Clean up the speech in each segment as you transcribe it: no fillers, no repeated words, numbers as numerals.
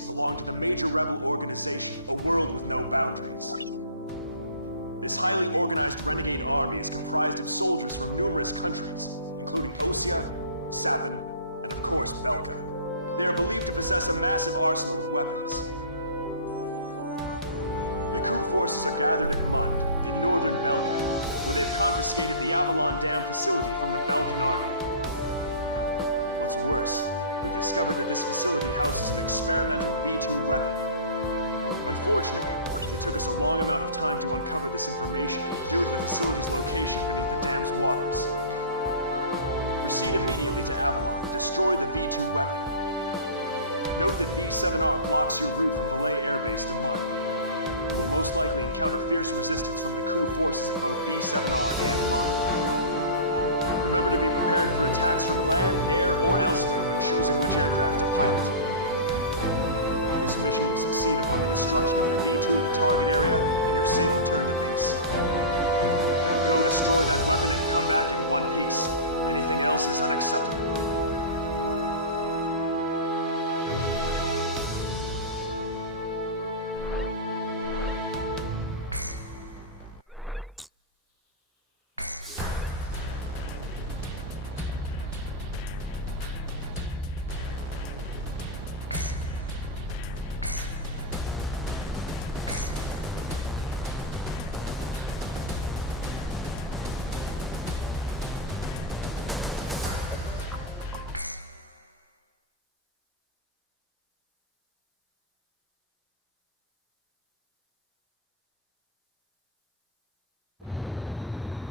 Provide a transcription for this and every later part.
Ace launched a major rebel organization to a world without boundaries. This highly organized renegade army is comprised of soldiers from numerous countries, including Osea, Sabin, and of course Belkin. They are believed to possess a massive arsenal of weapons. The forces are gathered in line.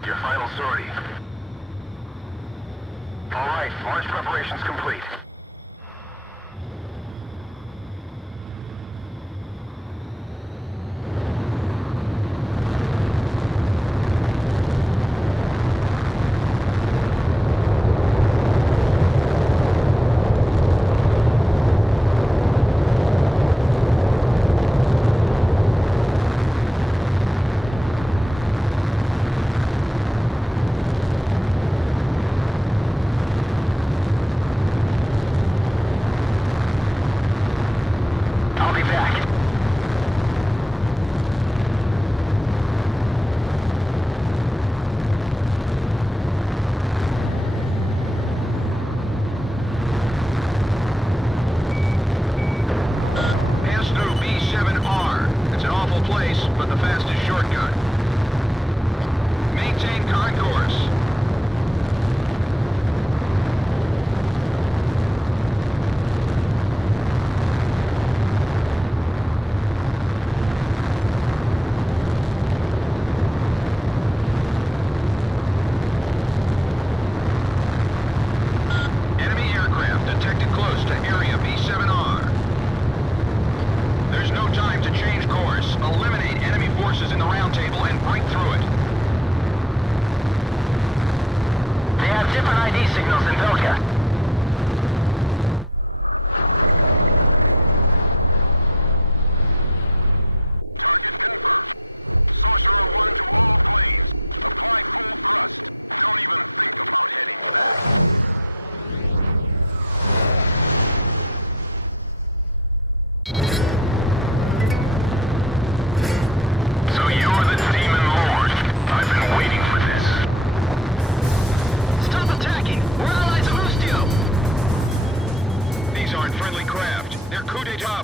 Your final sortie. All right, launch preparations complete.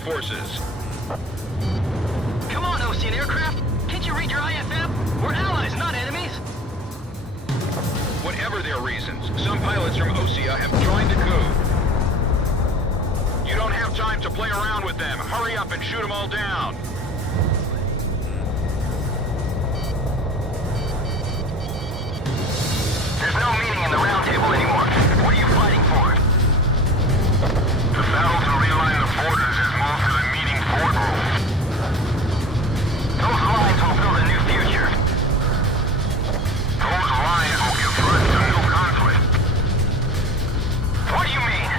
forces. Come on, Ocean aircraft! Can't you read your IFM? We're allies, not enemies! Whatever their reasons, some pilots from Osea have joined the coup. You don't have time to play around with them. Hurry up and shoot them all down. There's no meaning in the round table anymore. What are you fighting for? The battle to realign the borders has moved to the meeting boardroom. Those lines will build a new future. Those lines will give birth to new conflict. What do you mean?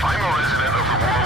I'm a resident of the world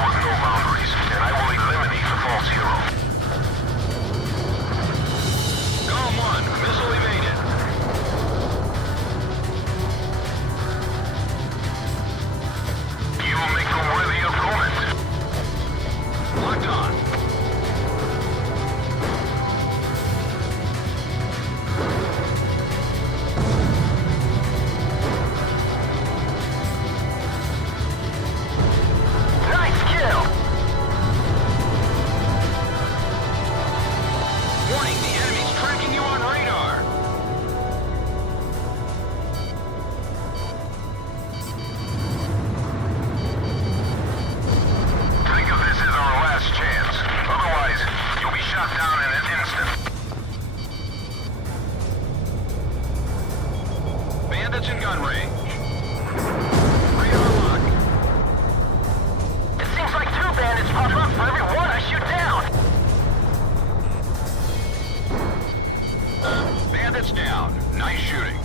Shots down. Nice shooting.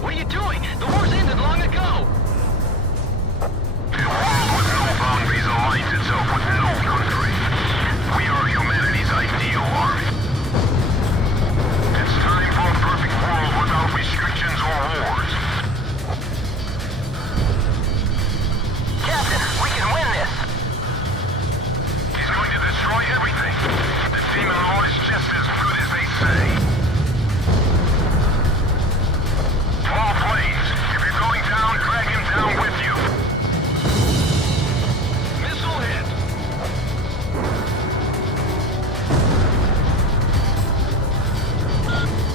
What are you doing? The war's ended long ago! A world with no boundaries aligns itself with no country. We are humanity's ideal army. It's time for a perfect world without restrictions or wars. Captain, we can win this! He's going to destroy everything. The demon law is just as good as they say. Small planes, if you're going down, drag him down with you. Missile hit.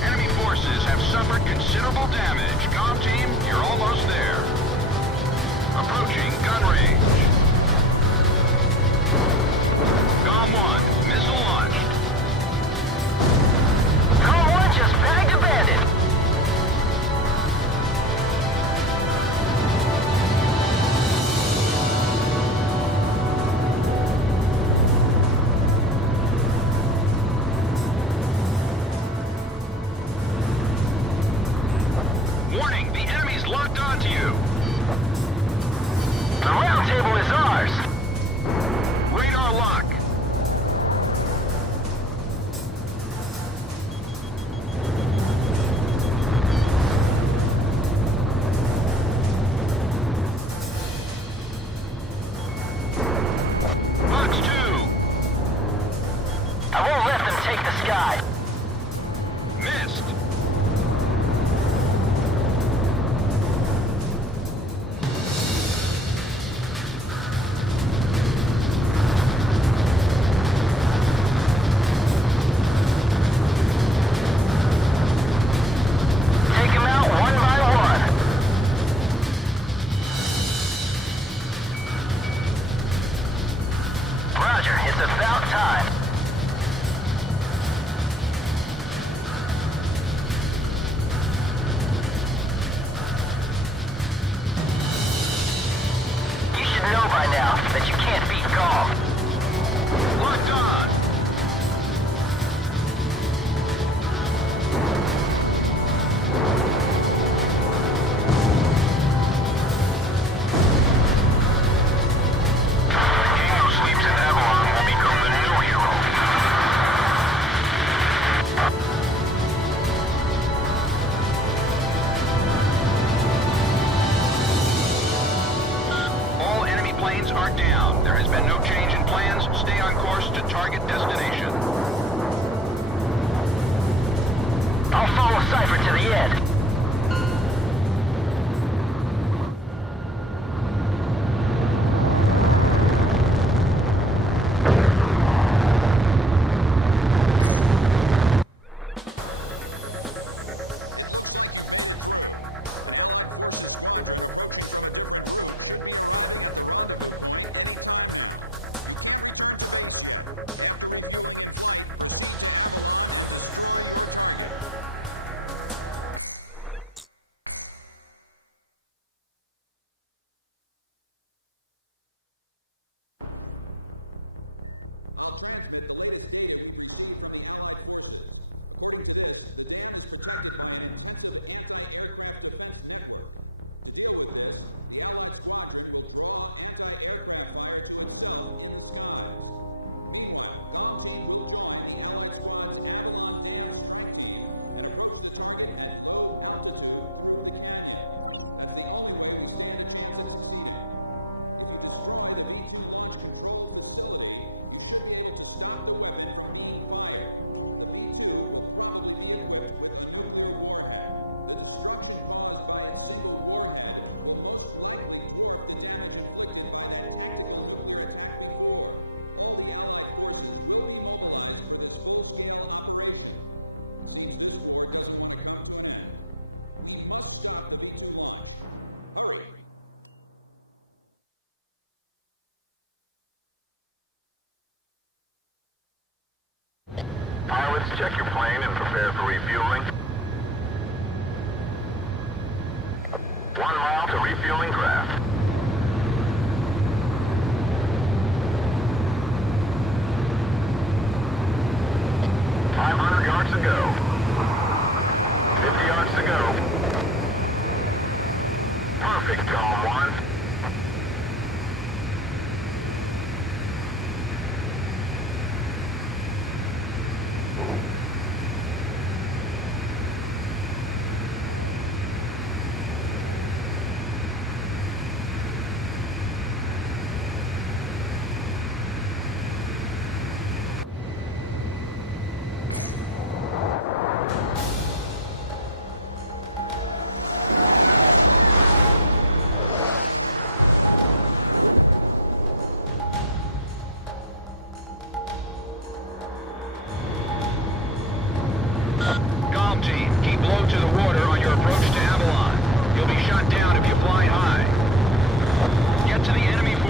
Enemy forces have suffered considerable damage. Comm team, you're almost there. Approaching gun range. Comm 1, missile launched. Comm 1 just bagged a bandit! Warning, the enemy's locked onto you. The round table is ours! Radar lock. Box 2. I won't let them take the sky! Missed. Take them out one by one! Roger, it's about time. You should know by now that you can't beat calm. Locked on. The king who sleeps in Avalon will become the new hero. All enemy planes are down. There has been no change in plans. Stay on course to target destination. I'll follow Cypher to the end. I'll transmit the latest data we've received from the Allied forces. According to this, the dam is protected by an extensive anti-aircraft defense network. To deal with this, the Allied squadron will draw anti-aircraft fire to itself in the skies. Meanwhile, Comm Team will join the Allied squad's Avalon Dam strike team and approach the target at low altitude through the canyon. That's the only way we stand a chance at succeeding. If you destroy the B-2 launch control facility, you should be able to stop the weapon from being fired. The B-2 will probably be equipped with a nuclear warhead. The destruction caused by a single warhead will most likely dwarf the damage inflicted by that tactical nuclear attack before. All the Allied forces will be mobilized for this full-scale operation. Seems this war doesn't want to come to an end. We must stop the B-2 launch. Hurry! Pilots, check your plane and prepare for refueling. 1 mile to refueling craft.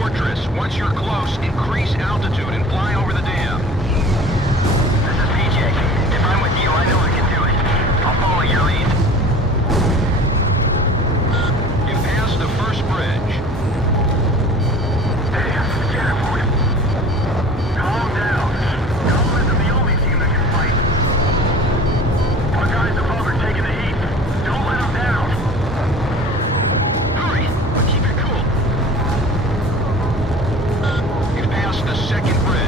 fortress. Once you're close, increase altitude and fly over the dam. This is PJ. If I'm with you, I know I can do it. I'll follow your lead. You passed the first bridge. Hey, careful. Calm down. Calm isn't the only team that can fight. Our guys above are taking the heat. Don't let them down. Hurry, but keep it cool. You passed the second bridge.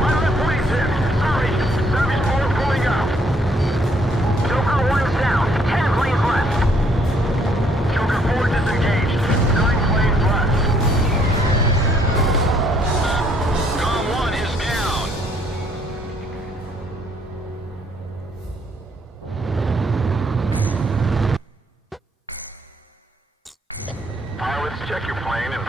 My left wing's hit. Sorry. Service 4 pulling out. Joker 1's down. 10 planes left. Joker 4 disengaged. 9 planes left. Com 1 is down. Pilots, check your plane and...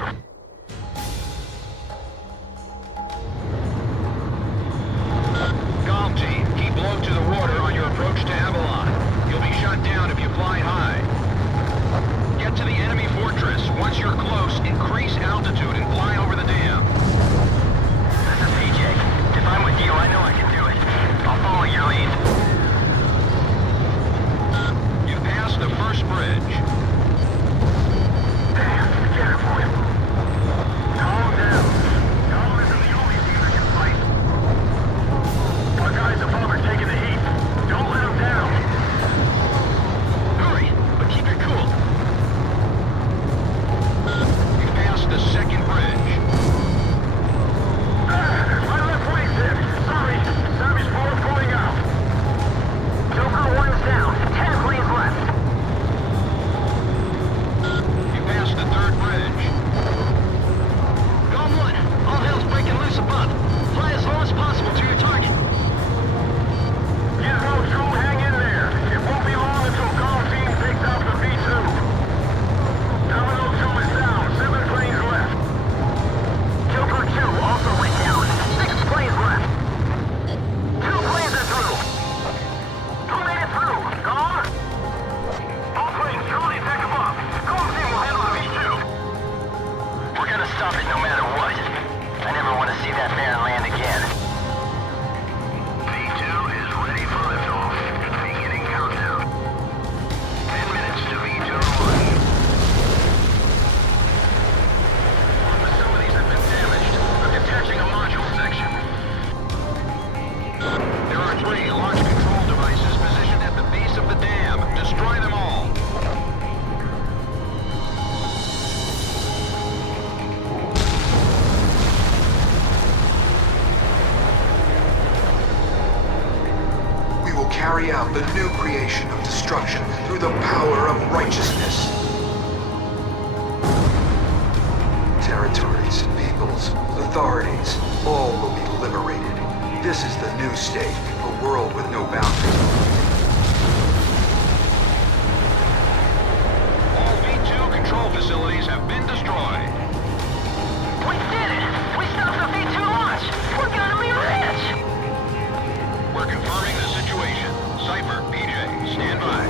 Com team, keep low to the water on your approach to Avalon. You'll be shot down if you fly high. Get to the enemy fortress. Once you're close, increase altitude and fly over the dam. This is PJ. If I'm with you, I know I can do it. I'll follow your lead. You passed the first bridge. Careful. Calm down. Calm isn't the only team that can fight. Our guys above are taking the heat. Don't let them down. Hurry, but keep it cool. You passed the second bridge. My left wing's hit. Sorry. Service 4 pulling out. Joker 1's down. 10 planes left. You passed the third bridge. Com 1, all hell's breaking loose above. Fly as low as possible to your target. Gizmo 2, hang in there. It won't be long until Golf Team takes out the V2. Domino 2 is down. 7 planes left. Joker 2 also went down. 6 planes left. 2 planes are through. Who made it through? Gone? All planes, Charlie, attack above. Golf Team will handle the V2. We're gonna stop it no matter what. I never want to see that man land again. V2 is ready for liftoff. Beginning countdown. 10 minutes to V2 launch. Facilities have been damaged. I'm detaching a module section. There are 3 launch control devices positioned at the base of the dam. Destroy them all. We will carry out the new creation of destruction through the power of righteousness. Territories, peoples, authorities, all will be liberated. This is the new state, a world with no boundaries. All V2 control facilities have been destroyed. We did it! We stopped the V2 launch! We're gonna be rich! We're confirming the situation. Cypher, PJ, stand by.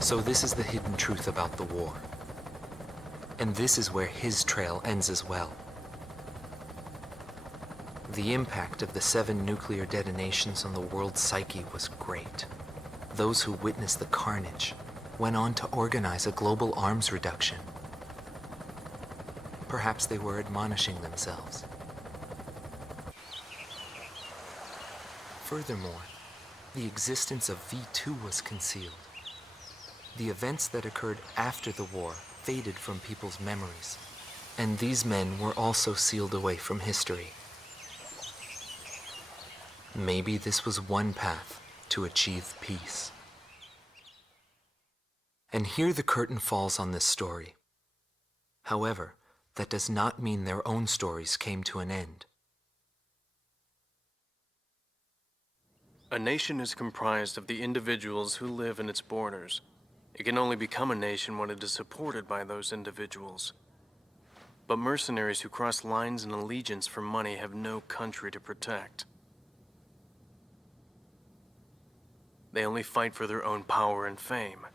So this is the hidden truth about the war. And this is where his trail ends as well. The impact of the 7 nuclear detonations on the world's psyche was great. Those who witnessed the carnage went on to organize a global arms reduction. Perhaps they were admonishing themselves. Furthermore, the existence of V2 was concealed. The events that occurred after the war faded from people's memories, and these men were also sealed away from history. Maybe this was one path to achieve peace. And here the curtain falls on this story. However, that does not mean their own stories came to an end. A nation is comprised of the individuals who live in its borders. It can only become a nation when it is supported by those individuals. But mercenaries who cross lines in allegiance for money have no country to protect. They only fight for their own power and fame.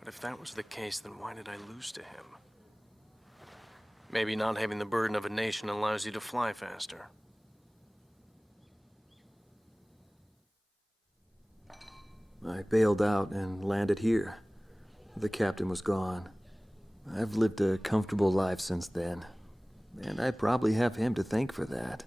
But if that was the case, then why did I lose to him? Maybe not having the burden of a nation allows you to fly faster. I bailed out and landed here. The captain was gone. I've lived a comfortable life since then, and I probably have him to thank for that.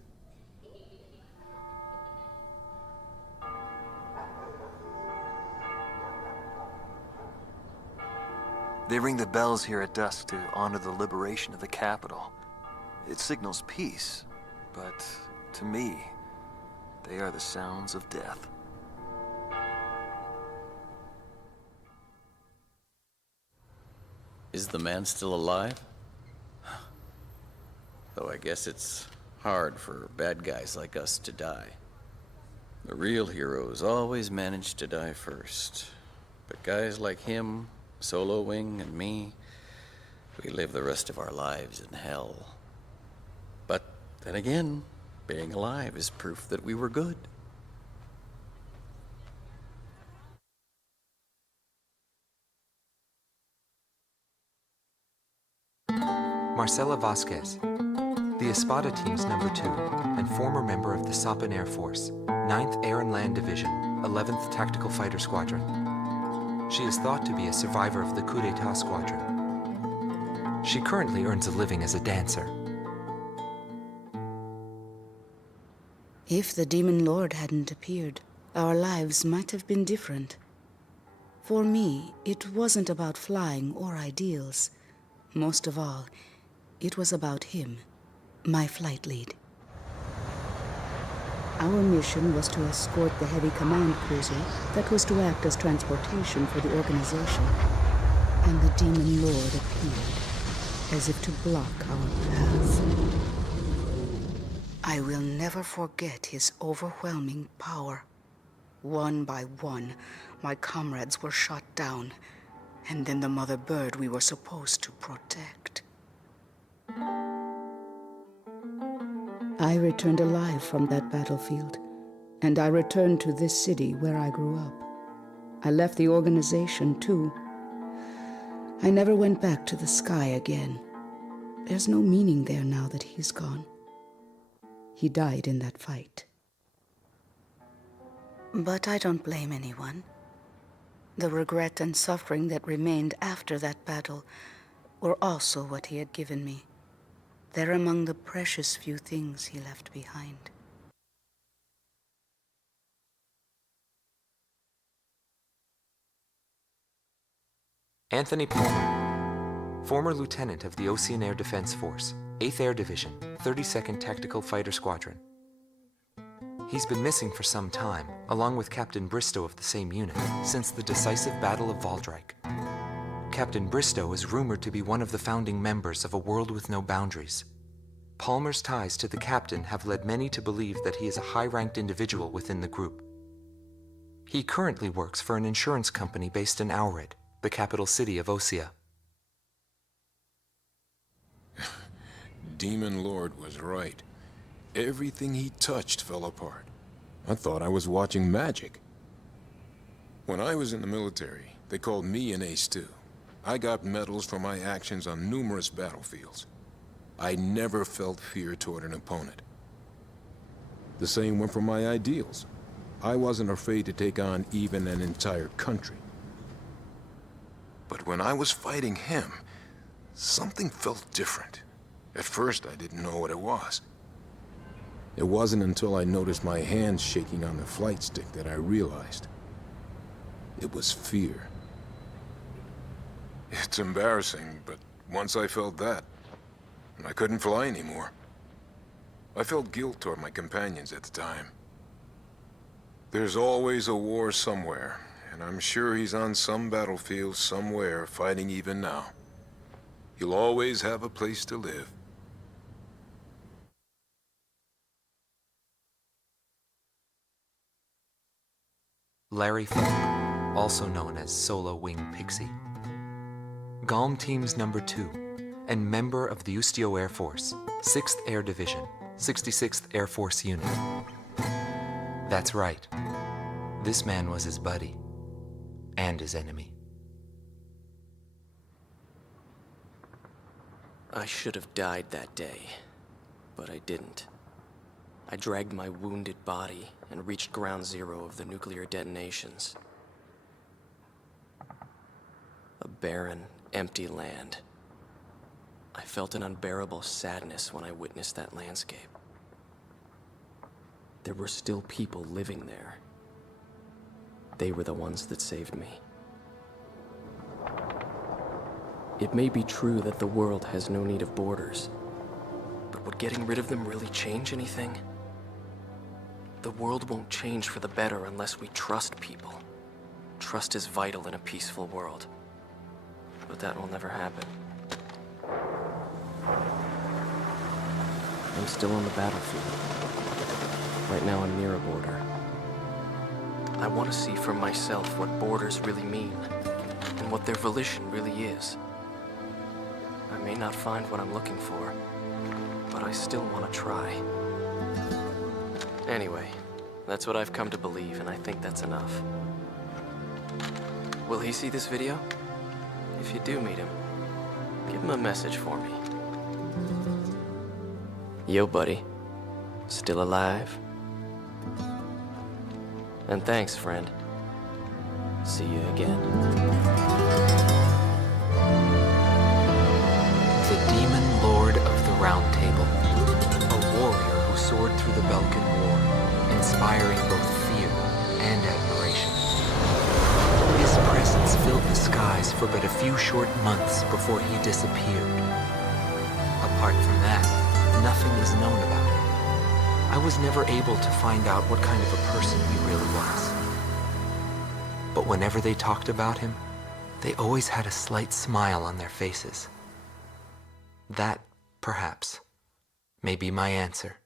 They ring the bells here at dusk to honor the liberation of the capital. It signals peace, but to me, they are the sounds of death. Is the man still alive? Though I guess it's hard for bad guys like us to die. The real heroes always manage to die first. But guys like him, Solo Wing, and me, we live the rest of our lives in hell. But then again, being alive is proof that we were good. Marcela Vasquez, the Espada team's number 2 and former member of the Sapan Air Force, 9th Air and Land Division, 11th Tactical Fighter Squadron. She is thought to be a survivor of the coup d'etat squadron. She currently earns a living as a dancer. If the Demon Lord hadn't appeared, our lives might have been different. For me, it wasn't about flying or ideals. Most of all, it was about him, my flight lead. Our mission was to escort the heavy command cruiser that was to act as transportation for the organization. And the Demon Lord appeared, as if to block our path. I will never forget his overwhelming power. One by one, my comrades were shot down, and then the mother bird we were supposed to protect. I returned alive from that battlefield, and I returned to this city where I grew up. I left the organization, too. I never went back to the sky again. There's no meaning there now that he's gone. He died in that fight. But I don't blame anyone. The regret and suffering that remained after that battle were also what he had given me. They're among the precious few things he left behind. Anthony Palmer, former lieutenant of the Ocean Air Defense Force, 8th Air Division, 32nd Tactical Fighter Squadron. He's been missing for some time, along with Captain Bristow of the same unit, since the decisive Battle of Valdreich. Captain Bristow is rumored to be one of the founding members of A World with No Boundaries. Palmer's ties to the captain have led many to believe that he is a high-ranked individual within the group. He currently works for an insurance company based in Aurid, the capital city of Osea. Demon Lord was right. Everything he touched fell apart. I thought I was watching magic. When I was in the military, They called me an ace too. I got medals for my actions on numerous battlefields. I never felt fear toward an opponent. The same went for my ideals. I wasn't afraid to take on even an entire country. But when I was fighting him, something felt different. At first, I didn't know what it was. It wasn't until I noticed my hands shaking on the flight stick that I realized. It was fear. It's embarrassing, but once I felt that, I couldn't fly anymore. I felt guilt toward my companions at the time. There's always a war somewhere, and I'm sure he's on some battlefield somewhere fighting even now. He'll always have a place to live. Larry Falk, also known as Solo Wing Pixie. GALM Team's number 2, and member of the Ustio Air Force, 6th Air Division, 66th Air Force Unit. That's right. This man was his buddy, and his enemy. I should have died that day, but I didn't. I dragged my wounded body and reached ground zero of the nuclear detonations. A barren, empty land. I felt an unbearable sadness when I witnessed that landscape. There were still people living there. They were the ones that saved me. It may be true that the world has no need of borders, but would getting rid of them really change anything? The world won't change for the better unless we trust people. Trust is vital in a peaceful world. But that will never happen. I'm still on the battlefield. Right now I'm near a border. I want to see for myself what borders really mean, and what their volition really is. I may not find what I'm looking for, but I still want to try. Anyway, that's what I've come to believe, and I think that's enough. Will he see this video? If you do meet him, give him a message for me. Yo, buddy. Still alive? And thanks, friend. See you again. The Demon Lord of the Round Table. A warrior who soared through the Belkin War, inspiring both fear and admiration. His presence filled the skies for but a few short months before he disappeared. Apart from that, nothing is known about him. I was never able to find out what kind of a person he really was. But whenever they talked about him, they always had a slight smile on their faces. That, perhaps, may be my answer.